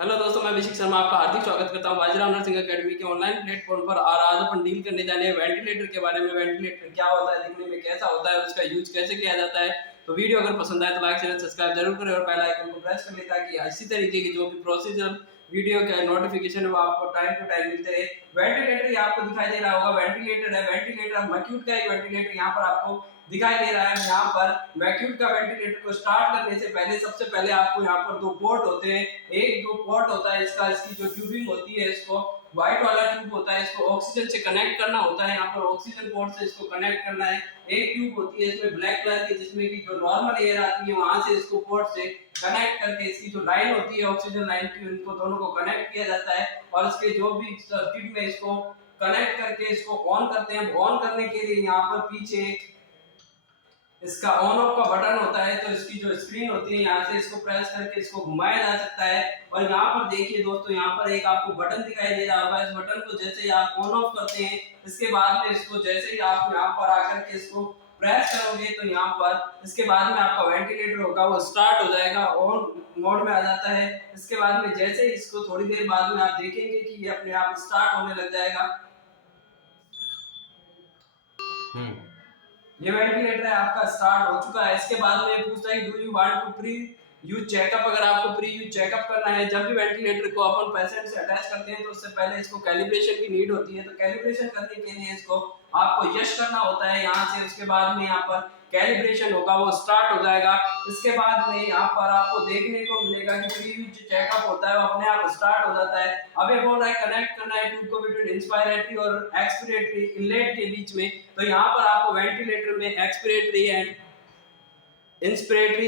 Hello दोस्तों, मैं अभिषेक शर्मा आपका हार्दिक स्वागत करता हूं बाजीराव नर्सिंग एकेडमी के ऑनलाइन प्लेटफॉर्म पर। और आज अपन डील करने जाने हैं वेंटिलेटर के बारे में। वेंटिलेटर क्या होता है, दिखने में कैसा होता है, उसका यूज कैसे किया जाता है। तो वीडियो अगर पसंद आए तो लाइक शेयर सब्सक्राइब जरूर करें और बेल आइकन को प्रेस कर लें ताकि इसी तरीके की जो भी प्रोसीजर वीडियो का नोटिफिकेशन है वो आपको टाइम टू टाइम मिलते रहे। वेंटिलेटर ये आपको दिखाई दे रहा होगा, वेंटिलेटर है। वेंटिलेटर मैक्यूट का एक वेंटिलेटर यहाँ पर आपको दिखाई दे रहा है। यहाँ पर वैक्यूम का वेंटिलेटर को स्टार्ट करने से पहले सबसे पहले आपको यहाँ पर दो पोर्ट होते हैं। एक जो पोर्ट होता है इसकी जो ट्यूबिंग होती है, इसको व्हाइट वाला ट्यूब होता है, इसको ऑक्सीजन से कनेक्ट करना होता है। यहाँ पर ऑक्सीजन पोर्ट से इसको कनेक्ट करना है। एक ट्यूब होती है इसमें ब्लैक कलर की, जिसमें की जो नॉर्मल एयर आती है वहां से इसको पोर्ट से कनेक्ट करके इसकी जो लाइन होती है ऑक्सीजन लाइन की, उनको दोनों को कनेक्ट किया जाता है। और इसके जो भी सर्किट में इसको कनेक्ट करके इसको ऑन करते हैं। ऑन करने के लिए यहाँ पर पीछे इसका ऑन ऑफ का बटन होता है, तो इसकी जो स्क्रीन होती है यहाँ से इसको प्रेस करके इसको घुमाया जा सकता है। और यहाँ पर देखिए दोस्तों, यहाँ पर एक आपको बटन दिखाई दे रहा होगा। इस बटन को जैसे ही आप ऑन ऑफ करते हैं, इसके बाद में इसको जैसे ही आप यहाँ पर आकर के इसको प्रेस करोगे तो यहाँ पर इसके बाद में आपका वेंटिलेटर होगा वो स्टार्ट हो जाएगा, ऑन मोड में आ जाता है। इसके बाद में जैसे ही इसको थोड़ी देर बाद में आप देखेंगे कि ये अपने आप स्टार्ट होने लग जाएगा। ये वेंटिलेटर है आपका स्टार्ट हो चुका है। इसके बाद में पूछता है do you want to pre use checkup. अगर आपको प्री यूज चेकअप करना है, जब भी वेंटिलेटर को अपन पेशेंट से अटैच करते हैं तो उससे पहले इसको कैलिब्रेशन की नीड होती है। तो कैलिब्रेशन करने के लिए इसको आपको यश करना होता है यहाँ से। उसके बाद में यहाँ पर कैलिब्रेशन होगा वो स्टार्ट हो जाएगा। इसके बाद में यहाँ पर आपको देखने को मिलेगा कि प्री यूज चेकअप होता है वो अपने आप स्टार्ट हो जाता है। अब ये बोल रहा है कनेक्ट करना है ट्यूब को बिटवीन इंस्पायरेटरी और एक्सपिरेटरी इनलेट के बीच में। तो यहाँ पर आपको वेंटिलेटर में expiratory and inspiratory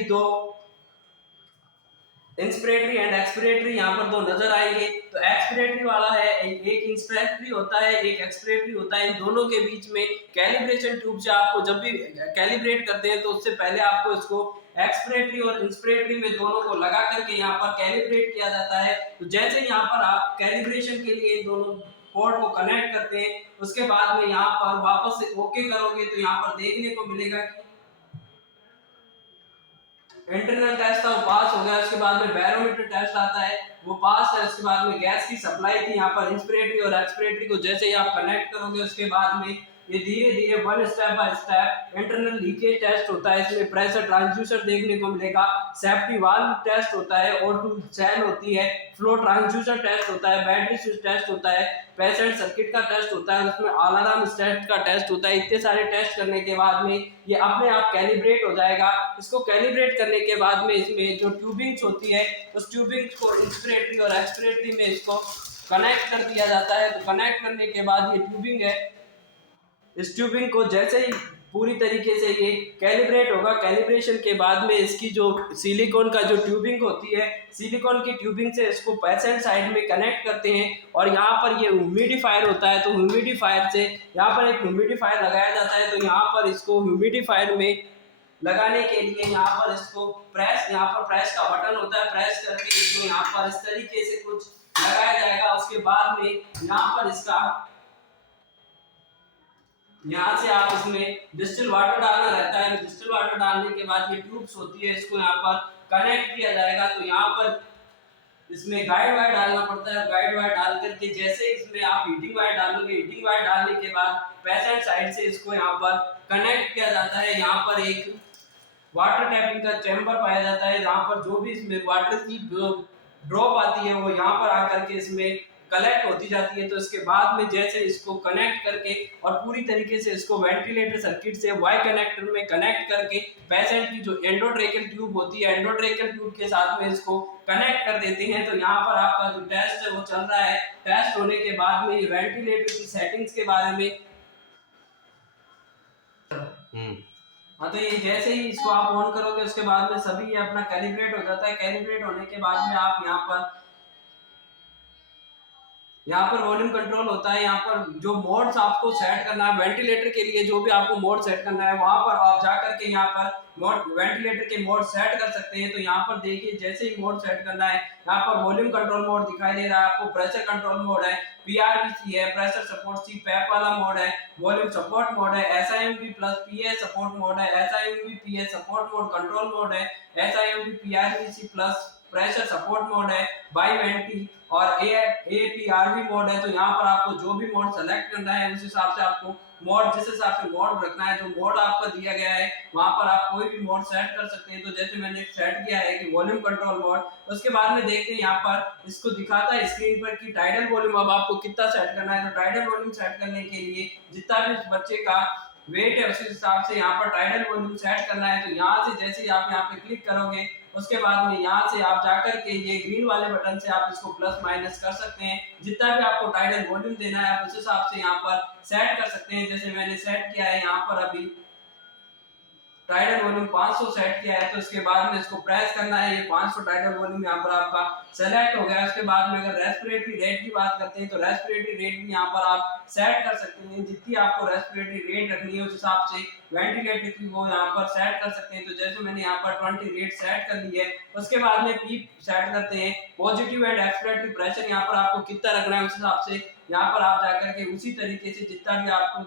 and expiratory यहाँ पर दो नजर आएंगे। तो एक्सपिरेटरी वाला है, एक इंस्पिरेटरी होता है, एक एक्सपिरेटरी होता है। इन दोनों के बीच में कैलिब्रेशन ट्यूब से आपको जब भी कैलिब्रेट करते हैं तो उससे पहले आपको इसको एक्सपिरेटरी और इंस्पिरेटरी में दोनों को लगा करके यहाँ पर कैलिब्रेट किया जाता है। तो जैसे यहाँ पर आप कैलिब्रेशन के लिए दोनों पोर्ट को कनेक्ट करते हैं, उसके बाद में यहाँ पर वापस से ओके करोगे तो यहाँ पर देखने को मिलेगा कि इंटरनल टेस्ट था वो पास हो गया। उसके बाद में बैरोमीटर टेस्ट आता है वो पास है। उसके बाद में गैस की सप्लाई थी यहाँ पर इंस्पिरेटरी और एक्सपिरेटरी को जैसे ही आप कनेक्ट करोगे उसके बाद में ये धीरे धीरे one step by step internal leakage test होता है। इसमें प्रेशर ट्रांसड्यूसर देखने को मिलेगा, सेफ्टी वाल्व टेस्ट होता है, O2 सेल होती है, फ्लो ट्रांसड्यूसर टेस्ट होता है, बैटरी स्विच टेस्ट होता है, पेशेंट सर्किट का टेस्ट होता है, उसमें अलार्म टेस्ट का टेस्ट होता है। इतने सारे टेस्ट करने के बाद में ये अपने आप कैलिब्रेट हो जाएगा। इसको कैलिब्रेट करने के बाद में इसमें जो ट्यूबिंग्स होती है उस ट्यूबिंग्स को इंस्पिरेटरी और एक्सपिरेटरी में इसको कनेक्ट कर दिया जाता है। तो कनेक्ट करने के बाद ये ट्यूबिंग है, इस ट्यूबिंग को जैसे ही पूरी तरीके से ये कैलिब्रेट होगा, कैलिब्रेशन के बाद में इसकी जो सिलिकॉन का जो ट्यूबिंग होती है, सिलिकॉन की ट्यूबिंग से इसको पेशेंट साइड में कनेक्ट करते हैं। और यहाँ पर ये ह्यूमिडिफायर होता है, तो ह्यूमिडिफायर से यहाँ पर एक ह्यूमिडिफायर लगाया जाता है। तो यहाँ पर इसको ह्यूमिडिफायर में लगाने के लिए यहाँ पर इसको यहाँ पर प्रेस का बटन होता है, प्रेस करके इसको यहाँ पर इस तरीके से कुछ लगाया जाएगा। उसके बाद में यहाँ पर इसका यहाँ से आप इसमें डिस्टिल वाटर डालना रहता है। डिस्टिल वाटर डालने के बाद ये ट्यूब्स होती है, इसको यहाँ पर कनेक्ट किया जाएगा। तो यहाँ पर इसमें गाइड वायर डालना पड़ता है। गाइड वायर डाल करके जैसे इसमें आप हीटिंग वायर डालोगे, हीटिंग वायर डालने के बाद पेशेंट साइड से इसको यहाँ पर कनेक्ट किया जाता है। यहाँ पर एक वाटर टैपिंग का चैम्बर पाया जाता है, जहाँ पर जो भी इसमें वाटर की ड्रॉप आती है वो यहाँ पर आकर के इसमें कलेक्ट होती जाती है। तो इसके बाद में जैसे इसको कनेक्ट करके और पूरी तरीके से इसको वेंटिलेटर सर्किट से वाई कनेक्टर में कनेक्ट करके पेशेंट की जो एंडोट्रेकियल ट्यूब होती है, एंडोट्रेकियल ट्यूब के साथ में इसको कनेक्ट कर देते हैं। तो यहाँ पर आपका जो टेस्ट है वो चल रहा है। टेस्ट होने के बाद में वेंटिलेटर की सेटिंग्स के बारे में हाँ, तो ये जैसे ही इसको आप ऑन करोगे उसके बाद में सभी ये अपना कैलिब्रेट हो जाता है। कैलिब्रेट होने के बाद में आप यहाँ पर वॉल्यूम कंट्रोल होता है। यहाँ पर जो मोड्स आपको सेट करना है वेंटिलेटर के लिए, जो भी आपको मोड सेट करना है वहां पर आप जा करके यहाँ पर मोड वेंटिलेटर के मोड सेट कर सकते हैं। तो यहाँ पर देखिए जैसे ही मोड सेट करना है, यहाँ पर वॉल्यूम कंट्रोल मोड दिखाई दे रहा है आपको, प्रेशर कंट्रोल मोड है, PRVC है, प्रेशर सपोर्ट सी पैप वाला मोड है, वॉल्यूम सपोर्ट मोड है, SIMV plus PA support mode है, SIMV PA support mode control mode है, SIMV PRVC plus pressure support mode है, बाई वेंटी और APRV मोड है। तो यहाँ पर आपको जो भी मोड सेलेक्ट करना है उस हिसाब से आपको मोड, जिस हिसाब से मोड रखना है, जो मोड आपका दिया गया है वहां पर आप कोई भी मोड सेट कर सकते हैं। तो जैसे मैंने सेट किया है कि वॉल्यूम कंट्रोल मोड। उसके बाद में देखते हैं यहाँ पर इसको दिखाता है स्क्रीन पर कि टाइडल वॉल्यूम अब आपको कितना सेट करना है। तो टाइडल वॉल्यूम सेट करने के लिए जितना भी बच्चे का वेट है उसी हिसाब से यहाँ पर टाइडल वॉल्यूम सेट करना है। तो यहाँ से जैसे ही आप यहाँ पे क्लिक करोगे उसके बाद में यहाँ से आप जाकर के ये ग्रीन वाले बटन से आप इसको प्लस माइनस कर सकते हैं। जितना भी आपको टाइडल वॉल्यूम देना है आप उस हिसाब से यहाँ पर सेट कर सकते हैं। जैसे मैंने सेट किया है यहाँ पर अभी टाइडल वॉल्यूम 500 सेट किया है। तो इसके बाद में इसको प्रेस करना है, ये 500 टाइडल वॉल्यूम यहाँ पर आपका सेलेक्ट हो गया। उसके बाद में अगर रेस्पिरेटरी रेट की बात करते हैं तो रेस्पिरेटरी रेट भी यहाँ पर आप सेट कर सकते हैं। जितनी आपको रेस्पिरेटरी रेट रखनी है उस हिसाब से वेंटिलेटर की वो यहाँ पर सेट कर सकते हैं। तो जैसे मैंने यहाँ पर 20 रेट सेट कर ली है। उसके बाद में पीप सेट करते हैं, पॉजिटिव एंड एक्सपिरेटरी प्रेशर यहाँ पर आपको कितना रखना है उस हिसाब से यहाँ पर आप जाकर के उसी तरीके से जितना भी आपको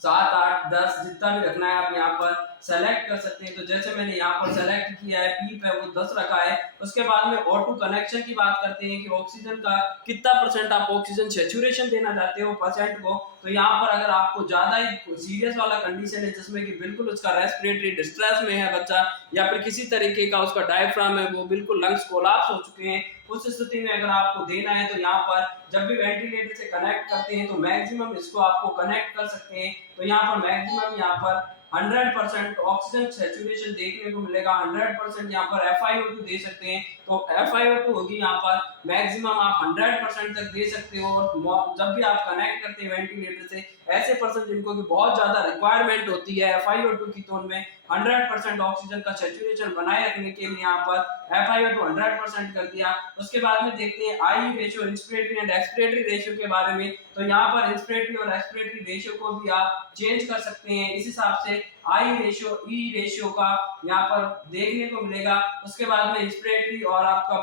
7, 8, 10 जितना भी रखना है आप यहाँ पर सेलेक्ट कर सकते हैं। तो जैसे मैंने यहाँ पर सेलेक्ट किया है, पीप है वो 10 रखा है। उसके बाद में O2 कनेक्शन की बात करते हैं कि ऑक्सीजन का कितना परसेंट आप ऑक्सीजन सैचुरेशन देना चाहते हो परसेंट को। तो यहाँ पर अगर आपको ज्यादा ही सीरियस वाला कंडीशन है जिसमें कि बिल्कुल उसका रेस्पिरेटरी डिस्ट्रेस में है बच्चा, या फिर किसी तरीके का उसका डायफ्राम है वो बिल्कुल लंग्स कोलैप्स हो चुके हैं, उस स्थिति में अगर आपको देना है तो यहाँ पर जब भी वेंटिलेटर से कनेक्ट करते हैं तो मैक्सिमम इसको आपको कनेक्ट कर सकते हैं। तो यहाँ पर मैक्सिमम यहाँ पर 100% ऑक्सीजन सैचुरेशन देखने को मिलेगा। 100% यहाँ पर FiO2 दे सकते हैं। तो FiO2 होगी यहाँ पर मैक्सिमम आप 100% तक दे सकते हो। और जब भी आप कनेक्ट करते हैं वेंटिलेटर से ऐसे पर्सन जिनको की बहुत ज्यादा रिक्वायरमेंट होती है FiO2 की, तो उनमें 100% ऑक्सीजन का सैचुरेशन बनाए रखने के लिए यहाँ पर FiO2 100% कर दिया। उसके बाद में देखते हैं आई ratio, inspiratory and expiratory ratio के बारे में। तो यहाँ पर इंस्पिरेटरी और एक्सपिरेटरी रेशियो को भी आप चेंज कर सकते हैं। इस हिसाब से आई रेशियो, ई रेशियो का यहाँ पर देखने को मिलेगा। उसके बाद में इंस्पिरेटरी और आपका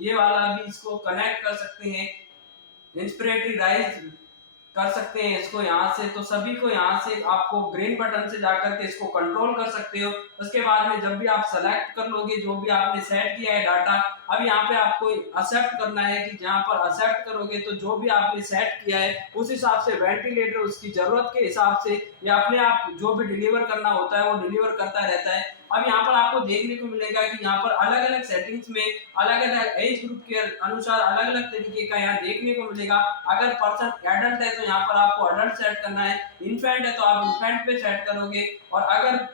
ये वाला भी इसको कनेक्ट कर सकते हैं, इंस्पिरेटरी राइज कर सकते हैं इसको यहाँ से। तो सभी को यहाँ से आपको ग्रीन बटन से जाकर के इसको कंट्रोल कर सकते हो। उसके बाद में जब भी आप सेलेक्ट कर लोगे जो भी आपने सेट किया है डाटा, अब यहाँ पे आपको एक्सेप्ट करना है कि जहाँ पर एक्सेप्ट करोगे तो जो भी आपने सेट किया है उस हिसाब से वेंटिलेटर उसकी जरूरत के हिसाब से या अपने आप जो भी डिलीवर करना होता है वो डिलीवर करता रहता है। अब यहाँ पर आपको देखने को मिलेगा कि यहाँ पर अलग अलग सेटिंग्स में अलग अलग एज ग्रुप के अनुसार अलग अलग तरीके का यहाँ देखने को मिलेगा। अगर पर्सन एडल्ट है तो यहाँ पर आपको एडल्ट सेट करना है, इन्फेंट है तो आप इन्फेंट पे सेट करोगे, और अगर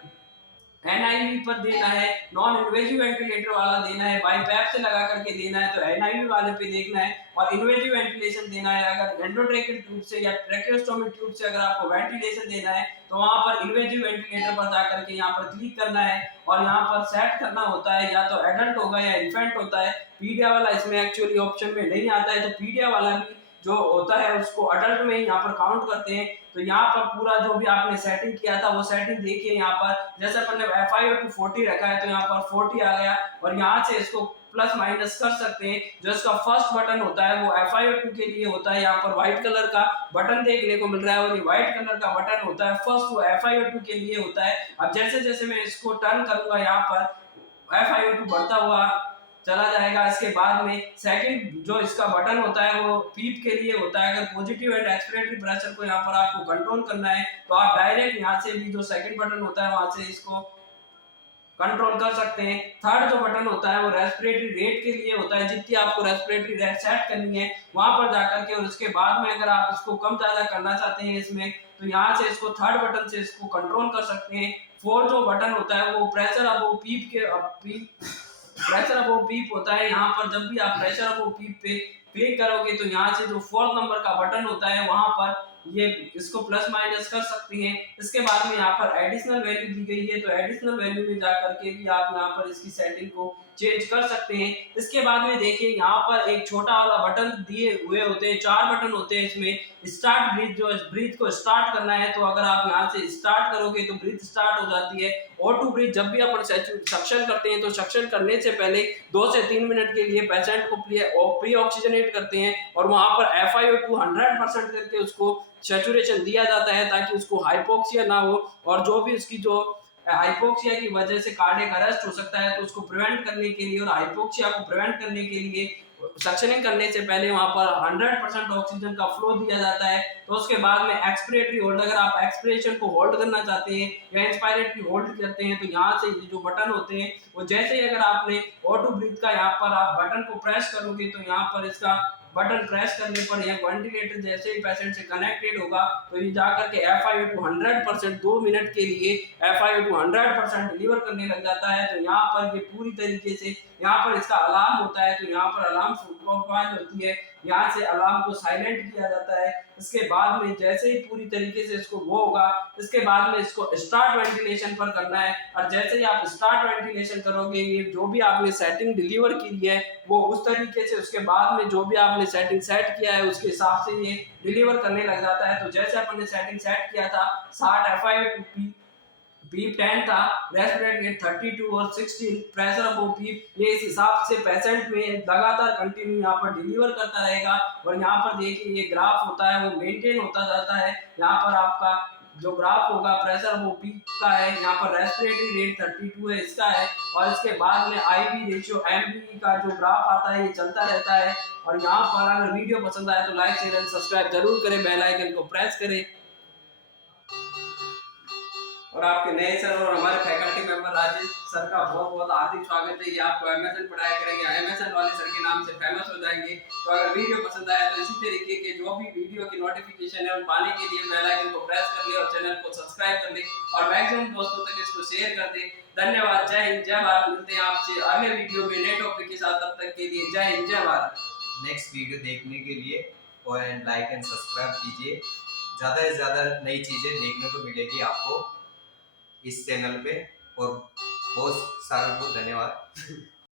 NIV पर देना है, नॉन इन्वेजिव वेंटिलेटर वाला देना है, बाई पैप से लगा करके देना है तो NIV वाले पे देखना है, और इन्वेजिव वेंटिलेशन देना है अगर एंडोट्रेकियल ट्यूब से या ट्रैकियोस्टोमी ट्यूब से अगर आपको वेंटिलेशन देना है तो वहां पर इन्वेजिव वेंटिलेटर पर जाकर के यहाँ पर क्लिक करना है और यहाँ पर सेट करना होता है, या तो एडल्ट होगा या इन्फेंट होता है। पीडिया वाला इसमें एक्चुअली ऑप्शन में नहीं आता है, तो पीडिया वाला भी जो होता है उसको अडल्ट में ही यहाँ पर काउंट करते हैं। तो यहाँ पर पूरा जो भी आपने सेटिंग किया था वो सेटिंग देखिए। यहाँ पर जैसे अपन ने FiO2 40 रखा है तो यहाँ पर 40 आ गया, और यहाँ से इसको प्लस माइनस कर सकते हैं। जो इसका फर्स्ट बटन होता है वो FiO2 के लिए होता है, यहाँ पर व्हाइट कलर का बटन देखने को मिल रहा है, और ये व्हाइट कलर का बटन होता है फर्स्ट, वो FiO2 के लिए होता है। अब जैसे जैसे मैं इसको टर्न करूंगा यहाँ पर FiO2 बढ़ता हुआ चला जाएगा। इसके बाद में सेकंड जो इसका बटन होता है वो पीप के लिए होता है। अगर पॉजिटिव एंड एक्सपिरेटरी प्रेशर को यहाँ पर आपको कंट्रोल करना है तो आप डायरेक्ट यहाँ से भी जो सेकंड बटन होता है वहां से इसको कंट्रोल कर सकते हैं। थर्ड जो बटन होता है वो रेस्पिरेटरी रेट के लिए होता है, जितनी आपको रेस्पिरेटरी रेट सेट करनी है वहां पर जाकर के, और उसके बाद में अगर आप इसको कम ज्यादा करना चाहते हैं इसमें तो यहाँ से इसको थर्ड बटन से इसको कंट्रोल कर सकते हैं। फोर्थ जो बटन होता है वो प्रेशर अब वो पीप के प्रेशर अब वो पीप होता है। यहाँ पर जब भी आप प्रेशर अब वो पीप पे क्लिक करोगे तो यहाँ से जो फोर्थ नंबर का बटन होता है वहां पर ये इसको प्लस माइनस कर सकती हैं। इसके बाद में यहाँ पर एडिशनल वैल्यू दी गई है तो एडिशनल वैल्यू में जाकर के भी आप यहाँ पर इसकी सेटिंग को चेंज कर सकते हैं। इसके बाद में देखिए यहाँ पर एक छोटा वाला बटन दिए हुए होते हैं, 4 बटन होते हैं इसमें। स्टार्ट ब्रीथ, जो ब्रीथ को स्टार्ट करना है तो अगर आप यहाँ से स्टार्ट करोगे तो ब्रीथ स्टार्ट हो जाती है। O2 ब्रीथ, जब भी अपन सक्शन करते हैं तो सक्शन करने से पहले 2 से 3 मिनट के लिए पेशेंट को प्री ऑक्सीजनेट करते हैं और वहां पर FiO2 100% करके उसको सैचुरेशन दिया जाता है ताकि उसको हाइपोक्सिया ना हो, और जो भी उसकी जो हाइपोक्सिया की वजह से कार्डियक अरेस्ट हो सकता है। तो उसको प्रिवेंट करने के लिए और हाइपोक्सिया को प्रिवेंट करने के लिए सक्शनिंग करने से पहले वहां पर 100% ऑक्सीजन का फ्लो दिया जाता है। तो उसके बाद में एक्सपिरेटरी होल्ड, अगर आप एक्सपिरेशन को होल्ड करना चाहते हैं या इंस्पायरेटरी होल्ड करते हैं तो यहाँ से जो बटन होते हैं वो जैसे ही अगर आपने ऑटो ब्रीथ का यहाँ पर आप बटन को प्रेस करोगे तो यहाँ पर इसका बटन प्रेस करने पर यह वेंटिलेटर जैसे ही पेशेंट से कनेक्टेड होगा तो ये जाकर के FiO2 100% 2 मिनट के लिए FiO2 100% डिलीवर करने लग जाता है। तो यहाँ पर ये पूरी तरीके से यहाँ पर इसका अलार्म होता है। तो यहाँ पर अलार्म कॉइल होती है, यहाँ से अलार्म को साइलेंट किया जाता है। इसके बाद में जैसे ही पूरी तरीके से इसको वो होगा, इसके बाद में इसको स्टार्ट वेंटिलेशन पर करना है। और जैसे ही आप स्टार्ट वेंटिलेशन करोगे ये जो भी आपने सेटिंग डिलीवर की है वो उस तरीके से उसके बाद में जो भी आपने सेटिंग सेट किया है उसके हिसाब से ये डिलीवर करने लग जाता है। तो जैसे अपन ने सेटिंग सेट किया था 60 FiO2 पीप 10 था, रेस्पिरेटरी रेट 32 और 16, प्रेशर ऑफ पीप ये इस हिसाब से पेशेंट में लगातार कंटिन्यू यहाँ पर डिलीवर करता रहेगा। और यहाँ पर देखिए ये ग्राफ होता है वो मेंटेन होता जाता है। यहाँ पर आपका जो ग्राफ होगा प्रेशर वो पीक का है, यहाँ पर रेस्पिरेटरी रेट 32 है इसका है। और इसके बाद में IV रेशियो MV का जो ग्राफ आता है ये चलता रहता है। और यहाँ पर अगर वीडियो पसंद आए तो लाइक शेयर एंड सब्सक्राइब जरूर करें, बेल आइकन को प्रेस करें। और आपके नए सर और हमारे फैकल्टी मेंबर राजेश सर का बहुत बहुत हार्दिक स्वागत है। ये आपको MSN पढ़ाया करेंगे, MSN वाले सर के नाम से फेमस हो जाएंगे। तो अगर वीडियो पसंद आया तो इसी तरीके के जो भी वीडियो की नोटिफिकेशन है उन पाने के लिए बेल आइकन को प्रेस कर ले और चैनल को सब्सक्राइब कर ले और मैक्सिमम दोस्तों तक इसको शेयर कर दे। धन्यवाद। जय हिंद जय भारत। मिलते हैं आपसे अगले वीडियो में नए टॉपिक के साथ। तब तक के लिए जय हिंद जय भारत। नेक्स्ट वीडियो देखने के लिए और लाइक एंड सब्सक्राइब कीजिए। ज़्यादा से ज़्यादा नई चीज़ें देखने को मिलेगी आपको इस चैनल पे। और बहुत सारे को धन्यवाद।